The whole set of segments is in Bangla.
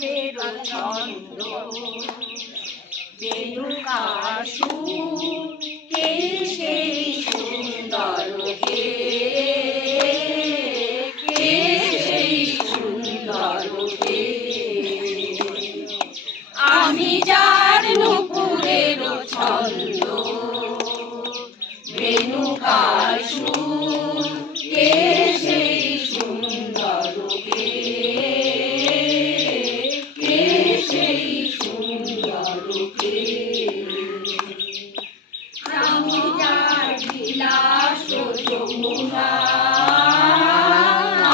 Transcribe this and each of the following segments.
নুপুরের ছন্দ বেণুকার সুর কে সেই সুন্দর কে সেই সুন্দর কে আমি যার নুপুরের ছন্দ বেণুকার সুর কে সেই সুন্দর কে সেই সুন্দর কে আমি যার বিলাস যমুনা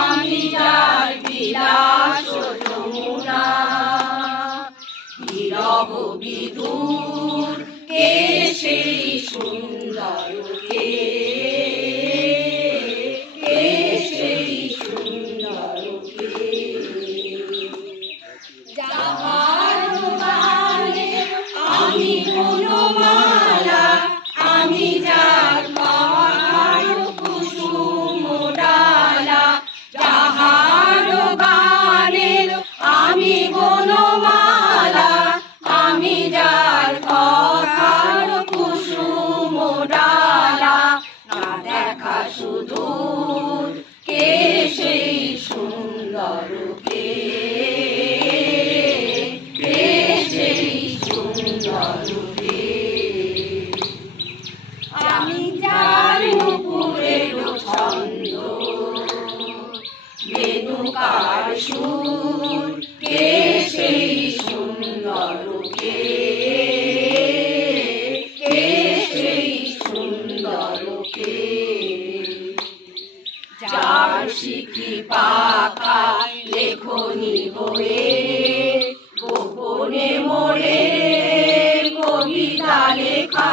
আমি যার বিলাস যমুনা নীরব বিদুর কে সেই সুন্দর কে সেই সুন্দর কে যাহার গানে আমি বনমালা আমি যার পাহাড় কুসুম ডালা যাহার গানের আমি বনমালা আমি যার পাহাড় কুসুম ডালা না দেখা সুদূর কে সেই সুন্দর কে সেই সুন্দর কে আমি যার নুপুরের ছন্দ বেণুকার সুর কে সেই সুন্দর কে সেই সুন্দর কে যার শিখি পাকা লেখনি বয়ে গোপনে মোড়ে কবিতা লেখা